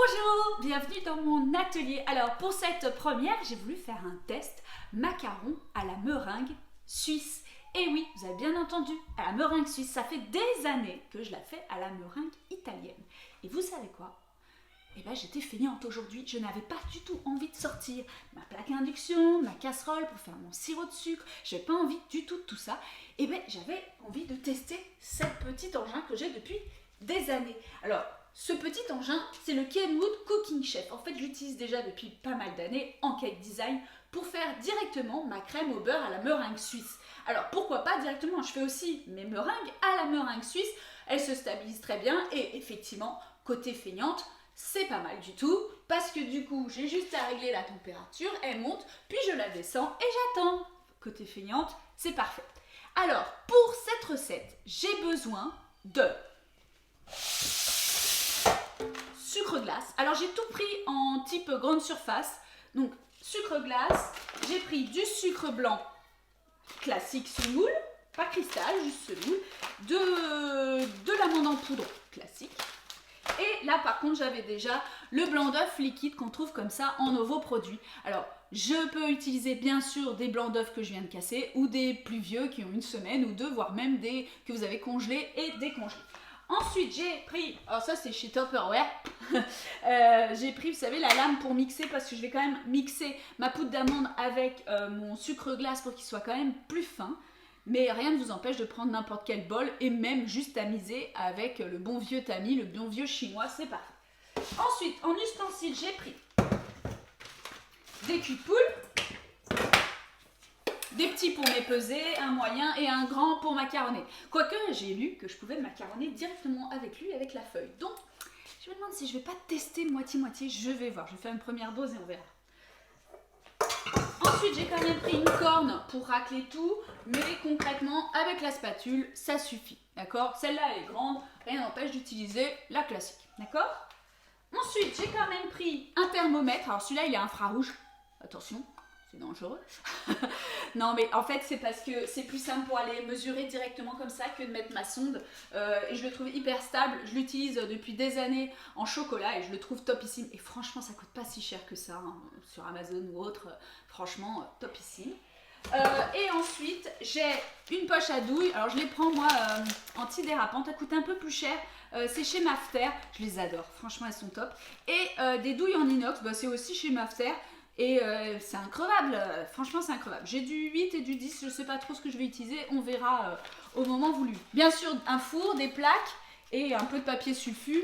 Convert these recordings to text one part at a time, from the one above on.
Bonjour, bienvenue dans mon atelier. Alors pour cette première, j'ai voulu faire un test macaron à la meringue suisse. Et oui, vous avez bien entendu, à la meringue suisse. Ça fait des années que je la fais à la meringue italienne. Et vous savez quoi? Eh bien j'étais feignante aujourd'hui, je n'avais pas du tout envie de sortir ma plaque à induction, ma casserole pour faire mon sirop de sucre, j'avais pas envie du tout de tout ça. Et bien j'avais envie de tester cette petite engin que j'ai depuis des années. Alors ce petit engin, c'est le Kenwood Cooking Chef. En fait, je l'utilise déjà depuis pas mal d'années en cake design pour faire directement ma crème au beurre à la meringue suisse. Alors pourquoi pas directement, je fais aussi mes meringues à la meringue suisse, elles se stabilisent très bien et effectivement, côté feignante, c'est pas mal du tout parce que du coup, j'ai juste à régler la température, elle monte, puis je la descends et j'attends. Côté feignante, c'est parfait. Alors, pour cette recette, j'ai besoin de sucre glace. Alors j'ai tout pris en type grande surface. Donc sucre glace, j'ai pris du sucre blanc classique semoule, pas cristal, juste semoule, de l'amande en poudre classique. Et là par contre j'avais déjà le blanc d'œuf liquide qu'on trouve comme ça en nouveaux produits. Alors je peux utiliser bien sûr des blancs d'œuf que je viens de casser ou des plus vieux qui ont une semaine ou deux, voire même des que vous avez congelés et décongelés. Ensuite, j'ai pris, alors ça c'est chez Tupperware, j'ai pris, vous savez, la lame pour mixer parce que je vais quand même mixer ma poudre d'amande avec mon sucre glace pour qu'il soit quand même plus fin. Mais rien ne vous empêche de prendre n'importe quel bol et même juste tamiser avec le bon vieux tamis, le bon vieux chinois, c'est parfait. Ensuite, en ustensile, j'ai pris des culs de poule. Des petits pour mes pesées, un moyen et un grand pour macaronner. Quoique j'ai lu que je pouvais macaronner directement avec lui, avec la feuille. Donc je me demande si je vais pas tester moitié-moitié. Je vais voir, je vais faire une première dose et on verra. Ensuite j'ai quand même pris une corne pour racler tout. Mais concrètement avec la spatule ça suffit. D'accord? Celle-là elle est grande, rien n'empêche d'utiliser la classique. D'accord? Ensuite j'ai quand même pris un thermomètre. Alors celui-là il est infrarouge. Attention. C'est dangereux. Non mais en fait c'est parce que c'est plus simple pour aller mesurer directement comme ça que de mettre ma sonde et je le trouve hyper stable. Je l'utilise depuis des années en chocolat et je le trouve topissime et franchement ça coûte pas si cher que ça hein, sur Amazon ou autre, franchement topissime. Et ensuite j'ai une poche à douille, alors je les prends moi antidérapantes, elles coûtent un peu plus cher, c'est chez Mafter, je les adore, franchement elles sont top. Et des douilles en inox, bah, c'est aussi chez Mafter. Et c'est increvable, franchement c'est increvable. J'ai du 8 et du 10, je ne sais pas trop ce que je vais utiliser, on verra au moment voulu. Bien sûr un four, des plaques et un peu de papier sulfu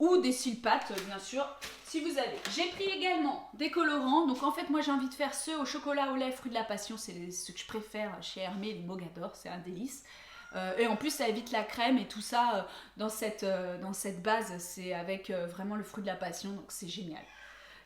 ou des cils-pâtes bien sûr si vous avez. J'ai pris également des colorants, donc en fait moi j'ai envie de faire ceux au chocolat au lait, fruits de la passion, c'est ce que je préfère chez Hermé, les Mogador, c'est un délice. Et en plus ça évite la crème et tout ça dans cette base, c'est avec vraiment le fruit de la passion, donc c'est génial.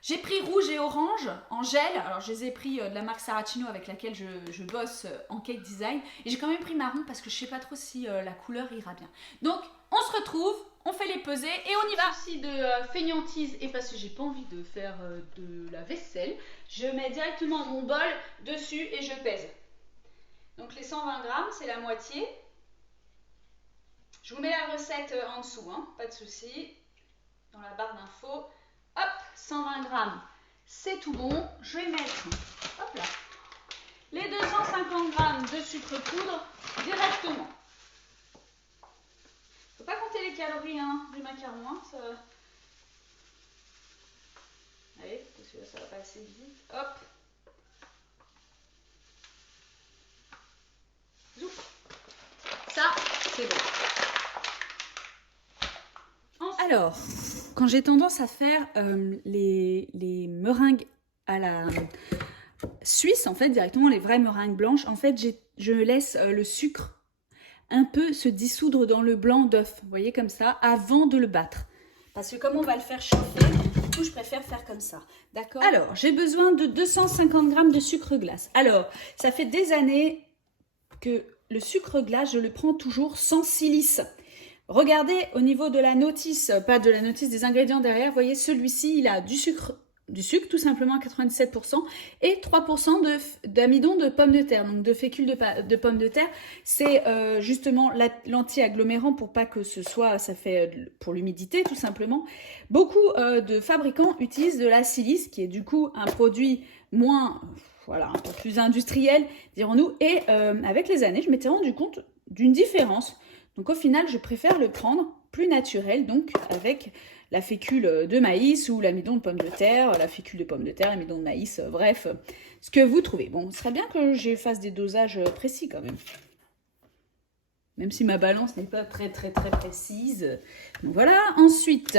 J'ai pris rouge et orange en gel, alors je les ai pris de la marque Saracino avec laquelle je bosse en cake design. Et j'ai quand même pris marron parce que je ne sais pas trop si la couleur ira bien. Donc on se retrouve, on fait les pesées et on y va. Aussi de feignantise et parce que j'ai pas envie de faire de la vaisselle, je mets directement mon bol dessus et je pèse. Donc les 120 grammes, c'est la moitié. Je vous mets la recette en dessous, hein, pas de souci, dans la barre d'infos. Hop, 120 grammes, c'est tout bon. Je vais mettre, hop là, les 250 grammes de sucre poudre directement. Faut pas compter les calories hein, du macaron. Hein, ça... Allez, parce que là, ça va pas assez vite. Hop. Zouf. Ça, c'est bon. Alors, quand j'ai tendance à faire les meringues à la suisse, en fait, directement les vraies meringues blanches, en fait, je laisse le sucre un peu se dissoudre dans le blanc d'œuf, vous voyez, comme ça, avant de le battre. Parce que comme on va le faire chauffer, du coup, je préfère faire comme ça, d'accord? Alors, j'ai besoin de 250 grammes de sucre glace. Alors, ça fait des années que le sucre glace, je le prends toujours sans silice. Regardez au niveau de la notice, pas de la notice des ingrédients derrière, vous voyez celui-ci, il a du sucre du sucre, tout simplement à 97%, et 3% d'amidon de pommes de terre, donc de fécule de pommes de terre. C'est justement l'anti-agglomérant pour pas que ce soit, ça fait pour l'humidité tout simplement. Beaucoup de fabricants utilisent de la silice, qui est du coup un produit moins, voilà, un peu plus industriel, dirons-nous, et avec les années, je m'étais rendu compte d'une différence. Donc au final, je préfère le prendre plus naturel, donc avec la fécule de maïs ou l'amidon de pomme de terre, la fécule de pomme de terre, l'amidon de maïs, bref, ce que vous trouvez. Bon, ce serait bien que je fasse des dosages précis quand même. Même si ma balance n'est pas très précise. Donc voilà, ensuite,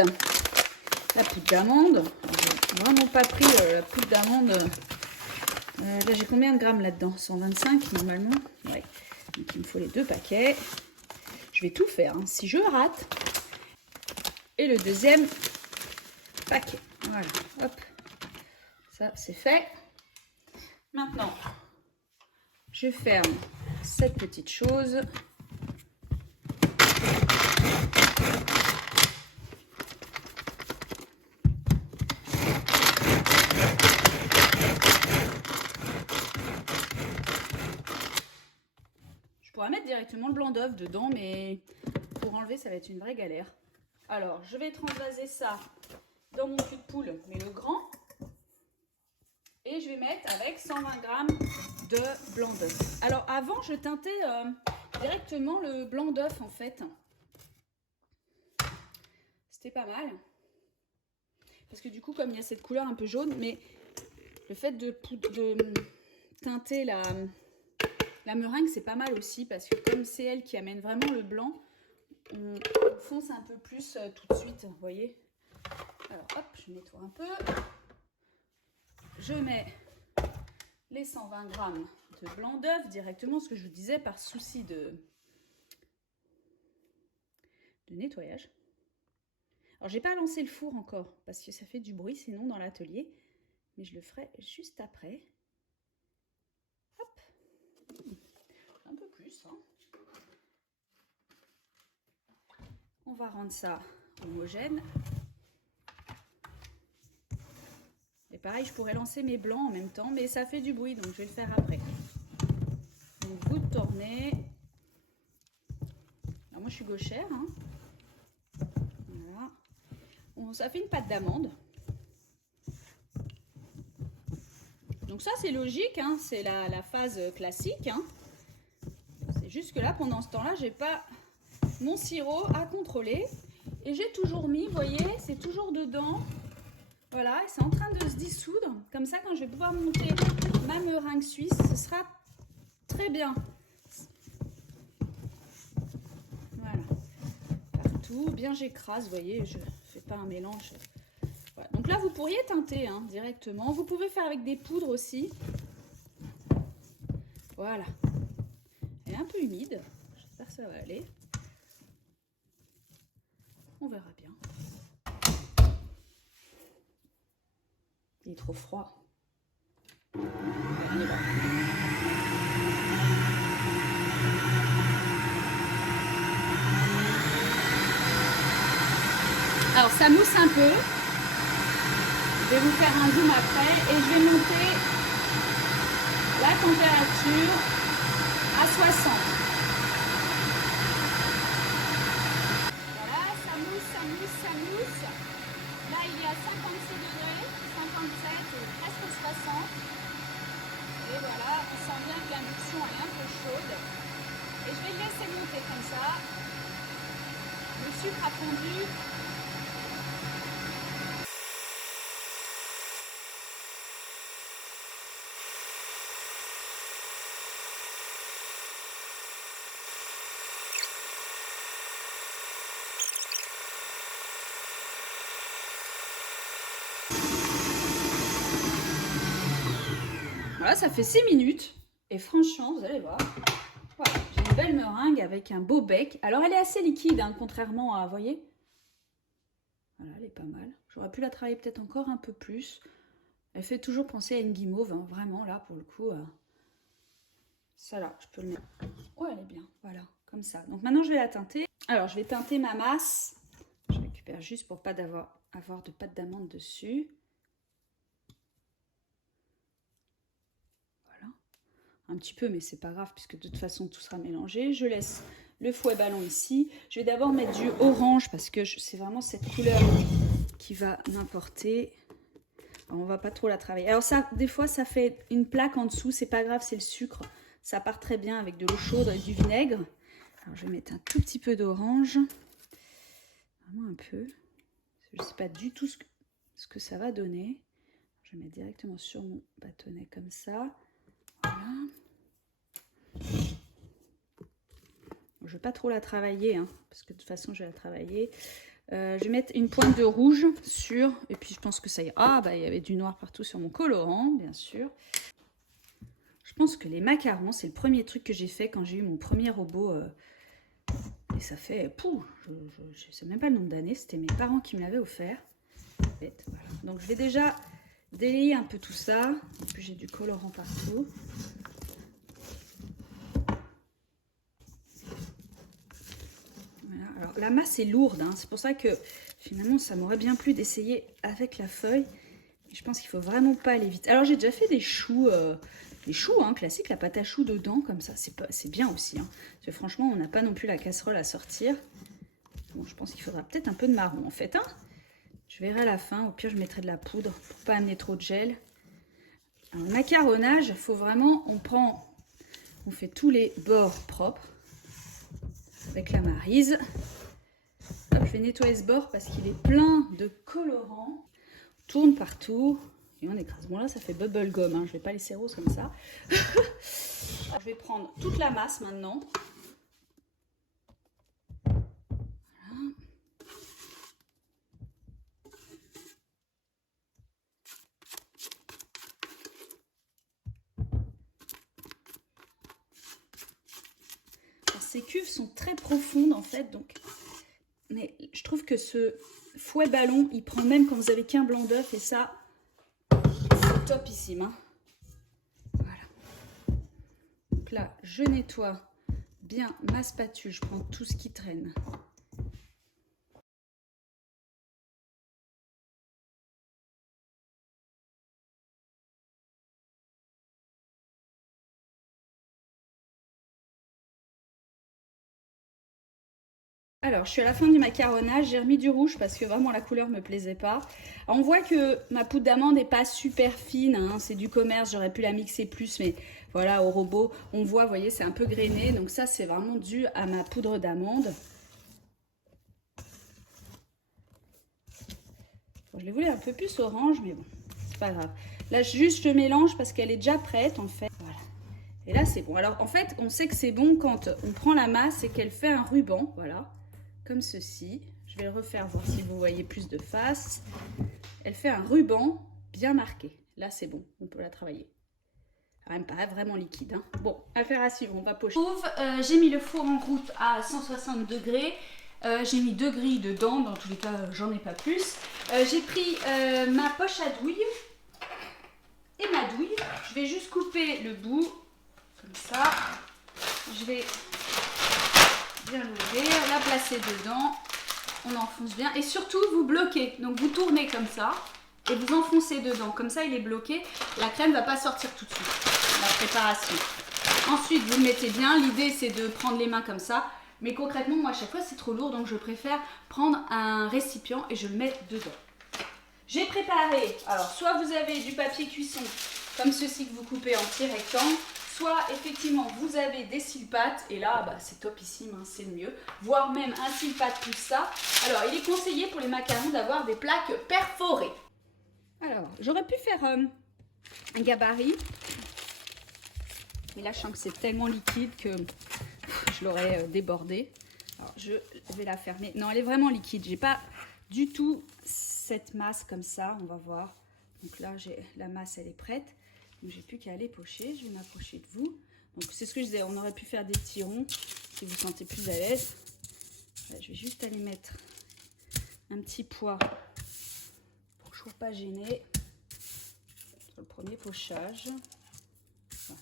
la poudre d'amande. J'ai vraiment pas pris la poudre d'amande. Là, j'ai combien de grammes là-dedans? 125 normalement. Ouais. Donc il me faut les 2 paquets. Je vais tout faire, hein. Si je rate. Et le deuxième paquet. Voilà, hop. Ça, c'est fait. Maintenant, je ferme cette petite chose. Je pourrais mettre directement le blanc d'œuf dedans, mais pour enlever, ça va être une vraie galère. Alors, je vais transvaser ça dans mon cul de poule, mais le grand. Et je vais mettre avec 120 g de blanc d'œuf. Alors, avant, je teintais directement le blanc d'œuf, en fait. C'était pas mal. Parce que du coup, comme il y a cette couleur un peu jaune, mais le fait de teinter la meringue, c'est pas mal aussi. Parce que comme c'est elle qui amène vraiment le blanc, on fonce un peu plus tout de suite, vous voyez. Alors hop, je nettoie un peu. Je mets les 120 g de blanc d'œuf directement, ce que je vous disais par souci de nettoyage. Alors j'ai pas lancé le four encore parce que ça fait du bruit sinon dans l'atelier, mais je le ferai juste après. Hop, un peu plus, hein. On va rendre ça homogène. Et pareil, je pourrais lancer mes blancs en même temps, mais ça fait du bruit, donc je vais le faire après. Donc vous tournez. Alors moi je suis gauchère, hein. Voilà. Bon, ça fait une pâte d'amande. Donc ça c'est logique, hein, c'est la phase classique, hein. C'est juste que là, pendant ce temps-là, j'ai pas mon sirop à contrôler. Et j'ai toujours mis, vous voyez, c'est toujours dedans. Voilà, et c'est en train de se dissoudre. Comme ça, quand je vais pouvoir monter ma meringue suisse, ce sera très bien. Voilà. Partout, bien j'écrase, vous voyez, je ne fais pas un mélange. Voilà. Donc là, vous pourriez teinter, hein, directement. Vous pouvez faire avec des poudres aussi. Voilà. Elle est un peu humide. J'espère que ça va aller. On verra bien. Il est trop froid. Alors ça mousse un peu. Je vais vous faire un zoom après et je vais monter la température à 60. Voilà, ça mousse, ça mousse, ça mousse. Là, il est à 56 degrés, 57 et presque 60. Et voilà, on sent bien que l'induction est un peu chaude. Et je vais le laisser monter comme ça. Le sucre a fondu. Voilà, ça fait 6 minutes. Et franchement, vous allez voir. Voilà, j'ai une belle meringue avec un beau bec. Alors, elle est assez liquide, hein, contrairement à, vous voyez. Voilà, elle est pas mal. J'aurais pu la travailler peut-être encore un peu plus. Elle fait toujours penser à une guimauve, hein, vraiment, là, pour le coup. Ça, là, je peux le mettre. Oh, elle est bien, voilà, comme ça. Donc, maintenant, je vais la teinter. Alors, je vais teinter ma masse. Je récupère juste pour pas avoir de pâte d'amande dessus. un petit peu, mais c'est pas grave puisque de toute façon tout sera mélangé. Je laisse le fouet ballon ici. Je vais d'abord mettre du orange parce que c'est vraiment cette couleur qui va m'importer. On va pas trop la travailler. Alors ça, des fois, ça fait une plaque en dessous. C'est pas grave, c'est le sucre. Ça part très bien avec de l'eau chaude et du vinaigre. Alors je vais mettre un tout petit peu d'orange. Vraiment un peu. Je ne sais pas du tout ce que ça va donner. Je vais mettre directement sur mon bâtonnet comme ça. Voilà. Je ne vais pas trop la travailler, hein, parce que de toute façon, je vais la travailler. Je vais mettre une pointe de rouge sur, et puis je pense que ça ira. Ah, bah, il y avait du noir partout sur mon colorant, bien sûr. Je pense que les macarons, c'est le premier truc que j'ai fait quand j'ai eu mon premier robot. Et ça fait, pouh, je ne sais même pas le nombre d'années, c'était mes parents qui me l'avaient offert. Voilà. Donc je vais déjà délayer un peu tout ça. Et puis j'ai du colorant partout. Voilà. Alors la masse est lourde, hein. C'est pour ça que finalement ça m'aurait bien plu d'essayer avec la feuille. Et je pense qu'il faut vraiment pas aller vite. Alors j'ai déjà fait des choux hein, classiques, la pâte à choux dedans comme ça. C'est bien aussi, hein. Parce que franchement on n'a pas non plus la casserole à sortir. Bon, je pense qu'il faudra peut-être un peu de marron en fait, hein. Je verrai à la fin, au pire je mettrai de la poudre pour pas amener trop de gel. Alors, le macaronnage, il faut vraiment, on fait tous les bords propres avec la maryse. Hop, je vais nettoyer ce bord parce qu'il est plein de colorants. On tourne partout et on écrase. Bon là ça fait bubble gum, hein. Je vais pas laisser rose comme ça. Alors, je vais prendre toute la masse maintenant. Ces cuves sont très profondes en fait, donc mais je trouve que ce fouet ballon il prend même quand vous avez qu'un blanc d'œuf et ça c'est topissime, hein. Voilà, donc là je nettoie bien ma spatule, je prends tout ce qui traîne. Alors, je suis à la fin du macaronnage, j'ai remis du rouge parce que vraiment la couleur me plaisait pas. Alors, on voit que ma poudre d'amande n'est pas super fine, hein, c'est du commerce, j'aurais pu la mixer plus, mais voilà, au robot, on voit, vous voyez, c'est un peu grainé, donc ça c'est vraiment dû à ma poudre d'amande. Bon, je les voulais un peu plus orange, mais bon, c'est pas grave. Là, juste je mélange parce qu'elle est déjà prête en fait. Voilà. Et là, c'est bon. Alors, en fait, on sait que c'est bon quand on prend la masse et qu'elle fait un ruban, voilà. Comme ceci. Je vais le refaire, voir si vous voyez plus de face. Elle fait un ruban bien marqué. Là, c'est bon, on peut la travailler. Elle me paraît vraiment liquide, hein. Bon, affaire à suivre, on va pocher. J'ai mis le four en route à 160 degrés. J'ai mis 2 grilles dedans, dans tous les cas, j'en ai pas plus. J'ai pris ma poche à douille et ma douille. Je vais juste couper le bout, comme ça. Je vais bien l'ouvrir, la placer dedans, on enfonce bien et surtout vous bloquez, donc vous tournez comme ça et vous enfoncez dedans, comme ça il est bloqué, la crème ne va pas sortir tout de suite, la préparation. Ensuite vous le mettez bien, l'idée c'est de prendre les mains comme ça, mais concrètement moi à chaque fois c'est trop lourd donc je préfère prendre un récipient et je le mets dedans. J'ai préparé, alors soit vous avez du papier cuisson comme ceci que vous coupez en petits rectangles, soit effectivement vous avez des cils-pâtes et là bah, c'est topissime, hein, c'est le mieux, voire même un cils-pâte plus ça. Alors il est conseillé pour les macarons d'avoir des plaques perforées. Alors j'aurais pu faire un gabarit, mais là je sens que c'est tellement liquide que je l'aurais débordé. Alors je vais la fermer. Non, elle est vraiment liquide, j'ai pas du tout cette masse comme ça, on va voir. Donc là la masse elle est prête. Donc j'ai plus qu'à aller pocher, je vais m'approcher de vous. Donc c'est ce que je disais, on aurait pu faire des petits ronds si vous vous sentez plus à l'aise. Je vais juste aller mettre un petit poids pour que je ne sois pas gênée sur le premier pochage. Voilà.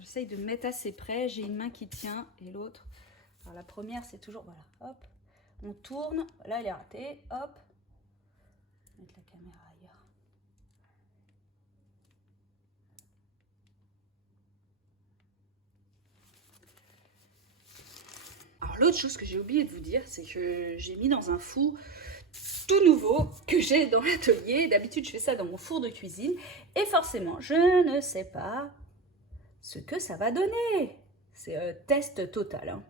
J'essaye de me mettre assez près, j'ai une main qui tient et l'autre. Alors la première c'est toujours, voilà, hop, on tourne, là elle est ratée, hop, mettre la caméra ailleurs. l'autre chose que j'ai oublié de vous dire, c'est que j'ai mis dans un four tout nouveau que j'ai dans l'atelier. D'habitude, je fais ça dans mon four de cuisine. Et forcément, je ne sais pas ce que ça va donner. C'est un test total, hein.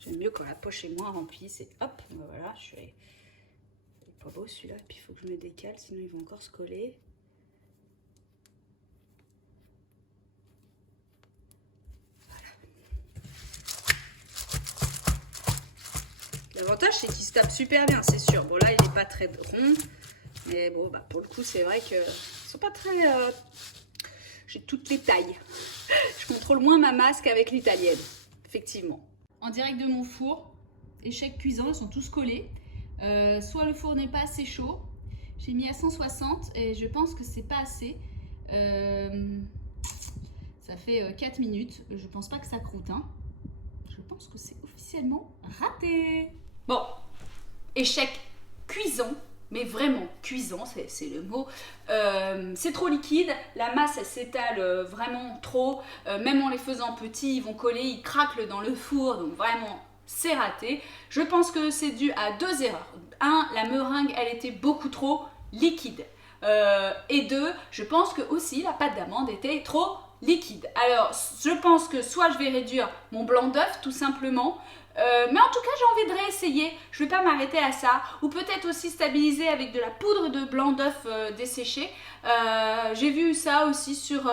J'aime mieux quand la poche est moins remplie. C'est hop, voilà, je suis... Il est pas beau celui-là. Et puis il faut que je me décale, sinon il va encore se coller. L'avantage, c'est qu'il se tape super bien, c'est sûr. Bon, là, il n'est pas très rond. Mais bon, bah, pour le coup, c'est vrai que sont pas très... J'ai toutes les tailles. Je contrôle moins ma masque avec l'italienne, effectivement. En direct de mon four, échec cuisant, ils sont tous collés. Soit le four n'est pas assez chaud. J'ai mis à 160 et je pense que c'est pas assez. Ça fait 4 minutes. Je pense pas que ça croûte, hein. Je pense que c'est officiellement raté. Bon, échec cuisant, mais vraiment cuisant, c'est le mot. C'est trop liquide, la masse elle s'étale vraiment trop. Même en les faisant petits, ils vont coller, ils craquent dans le four, donc vraiment c'est raté. Je pense que c'est dû à 2 erreurs. 1, la meringue elle était beaucoup trop liquide. Et 2, je pense que aussi la pâte d'amande était trop liquide. Alors, je pense que soit je vais réduire mon blanc d'œuf tout simplement, mais en tout cas j'ai envie de réessayer, je ne vais pas m'arrêter à ça, ou peut-être aussi stabiliser avec de la poudre de blanc d'œuf desséché. J'ai vu ça aussi sur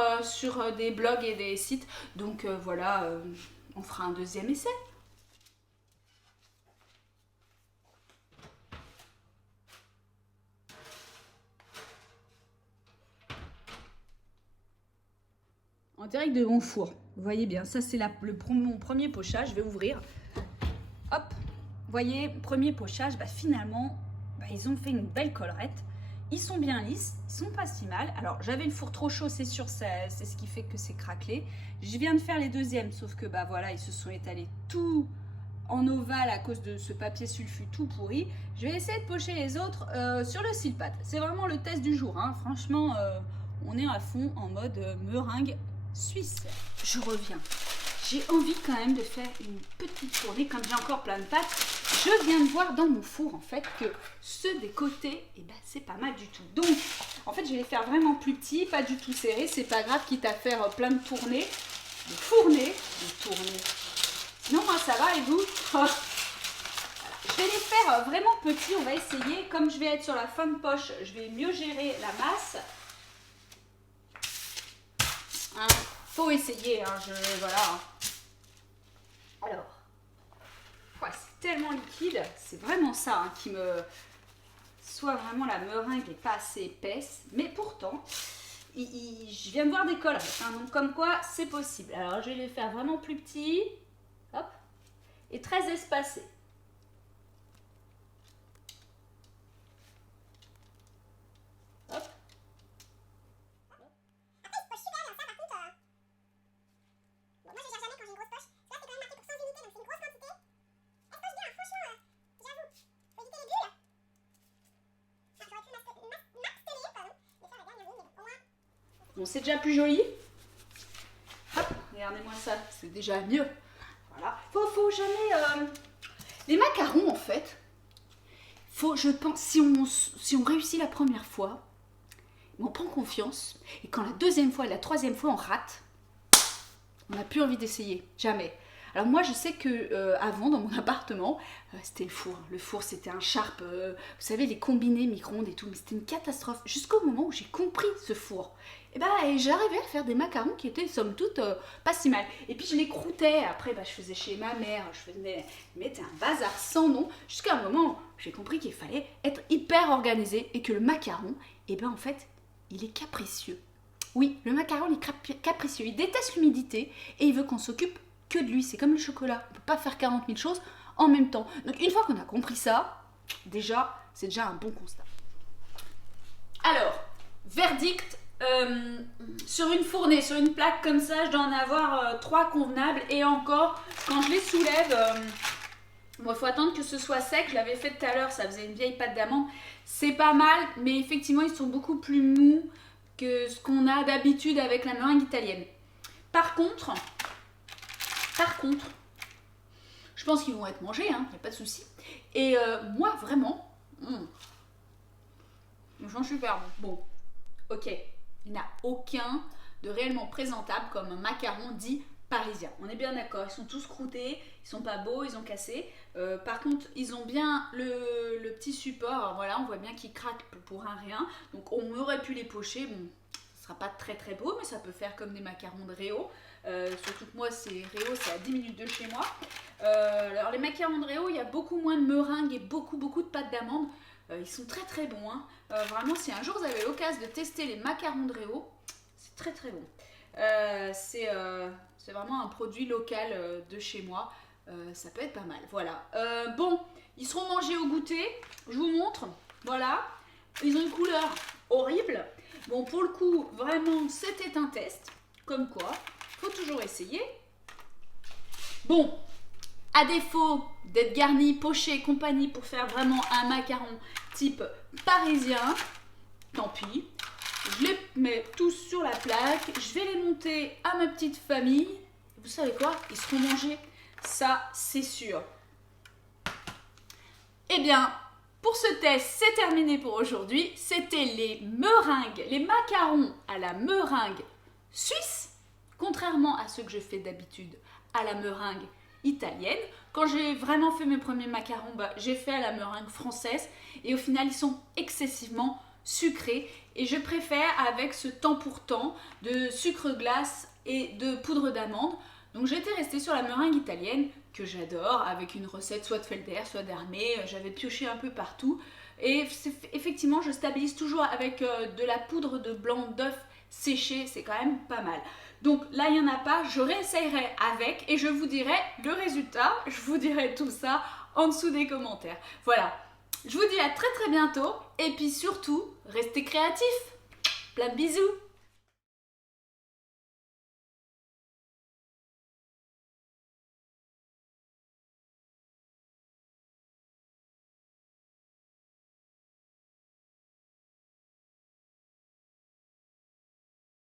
des blogs et des sites, donc voilà, on fera un deuxième essai. En direct de mon four, vous voyez bien, ça c'est mon premier pochage, je vais ouvrir. Hop, vous voyez, premier pochage, bah, finalement, bah, ils ont fait une belle collerette. Ils sont bien lisses, ils sont pas si mal. Alors, j'avais le four trop chaud, c'est sûr, c'est ce qui fait que c'est craquelé. Je viens de faire les deuxièmes, sauf que bah voilà, ils se sont étalés tout en ovale à cause de ce papier sulfu tout pourri. Je vais essayer de pocher les autres sur le Silpat. C'est vraiment le test du jour, hein. Franchement, on est à fond en mode meringue suisse. Je reviens. J'ai envie quand même de faire une petite fournée, comme j'ai encore plein de pâtes. Je viens de voir dans mon four en fait que ceux des côtés, eh ben, c'est pas mal du tout. Donc en fait je vais les faire vraiment plus petits, pas du tout serrés, c'est pas grave, quitte à faire plein de tournées, de fournées, de tournées. Sinon moi ça va et vous? Voilà. Je vais les faire vraiment petits, on va essayer. Comme je vais être sur la fin de poche, je vais mieux gérer la masse. Hein, faut essayer, hein, voilà. Alors, ouais, c'est tellement liquide, c'est vraiment ça hein, qui me... Soit vraiment la meringue n'est pas assez épaisse, mais pourtant, je viens de voir des collerettes, hein, donc comme quoi c'est possible. Alors je vais les faire vraiment plus petits, hop, et très espacés. Hop. Bon, c'est déjà plus joli. Hop, regardez-moi ça, c'est déjà mieux. Voilà. Faut jamais... Les macarons, en fait, je pense, si on réussit la première fois, on prend confiance, et quand la deuxième fois et la troisième fois, on rate, on n'a plus envie d'essayer. Jamais. Alors moi, je sais que avant, dans mon appartement, c'était le four. Le four, c'était un Sharp. Vous savez, les combinés micro-ondes et tout. Mais c'était une catastrophe. Jusqu'au moment où j'ai compris ce four. Et j'arrivais à faire des macarons qui étaient, somme toute, pas si mal. Et puis, je les croûtais. Après, je faisais chez ma mère. Je mettais un bazar sans nom. Jusqu'à un moment où j'ai compris qu'il fallait être hyper organisé. Et que le macaron, en fait, il est capricieux. Oui, le macaron, il est capricieux. Il déteste l'humidité. Et il veut qu'on s'occupe que de lui, c'est comme le chocolat, on ne peut pas faire 40 000 choses en même temps. Donc une fois qu'on a compris ça, déjà, c'est déjà un bon constat. Alors, verdict, sur une fournée, sur une plaque comme ça, je dois en avoir 3 convenables, et encore, quand je les soulève, Bon, il faut attendre que ce soit sec. Je l'avais fait tout à l'heure, ça faisait une vieille pâte d'amande. C'est pas mal, mais effectivement, ils sont beaucoup plus mous que ce qu'on a d'habitude avec la meringue italienne. Par contre, je pense qu'ils vont être mangés, hein, y a pas de souci. Et moi, vraiment, ils sont super bons. Bon, ok, il n'y en a aucun de réellement présentable comme un macaron dit parisien. On est bien d'accord, ils sont tous croûtés, ils sont pas beaux, ils ont cassé. Par contre, ils ont bien le petit support. Alors, voilà, on voit bien qu'ils craquent pour un rien. Donc, on aurait pu les pocher. Bon, ce sera pas très très beau, mais ça peut faire comme des macarons de Réau. Surtout que moi, Réau, c'est à 10 minutes de chez moi. Alors, les macarons de Réau, il y a beaucoup moins de meringue et beaucoup de pâte d'amande. Ils sont très très bons. Hein. Vraiment, si un jour vous avez l'occasion de tester les macarons de Réau, c'est très très bon. C'est vraiment un produit local de chez moi. Ça peut être pas mal. Voilà. Bon, ils seront mangés au goûter. Je vous montre. Voilà. Ils ont une couleur horrible. Bon, pour le coup, vraiment, c'était un test. Comme quoi, faut toujours essayer. Bon, à défaut d'être garni, poché, compagnie pour faire vraiment un macaron type parisien, tant pis. Je les mets tous sur la plaque. Je vais les monter à ma petite famille. Vous savez quoi? Ils seront mangés. Ça, c'est sûr. Eh bien, pour ce test, c'est terminé pour aujourd'hui. C'était les meringues, les macarons à la meringue suisse, contrairement à ceux que je fais d'habitude à la meringue italienne. Quand j'ai vraiment fait mes premiers macarons, j'ai fait à la meringue française et au final, ils sont excessivement sucrés et je préfère avec ce temps pour temps de sucre glace et de poudre d'amande. Donc j'étais restée sur la meringue italienne que j'adore avec une recette soit de Felder, soit d'Hermé. J'avais pioché un peu partout et effectivement je stabilise toujours avec de la poudre de blanc d'œuf séché, c'est quand même pas mal. Donc là il n'y en a pas, je réessayerai avec et je vous dirai le résultat, je vous dirai tout ça en dessous des commentaires. Voilà, je vous dis à très très bientôt et puis surtout restez créatifs. Plein de bisous.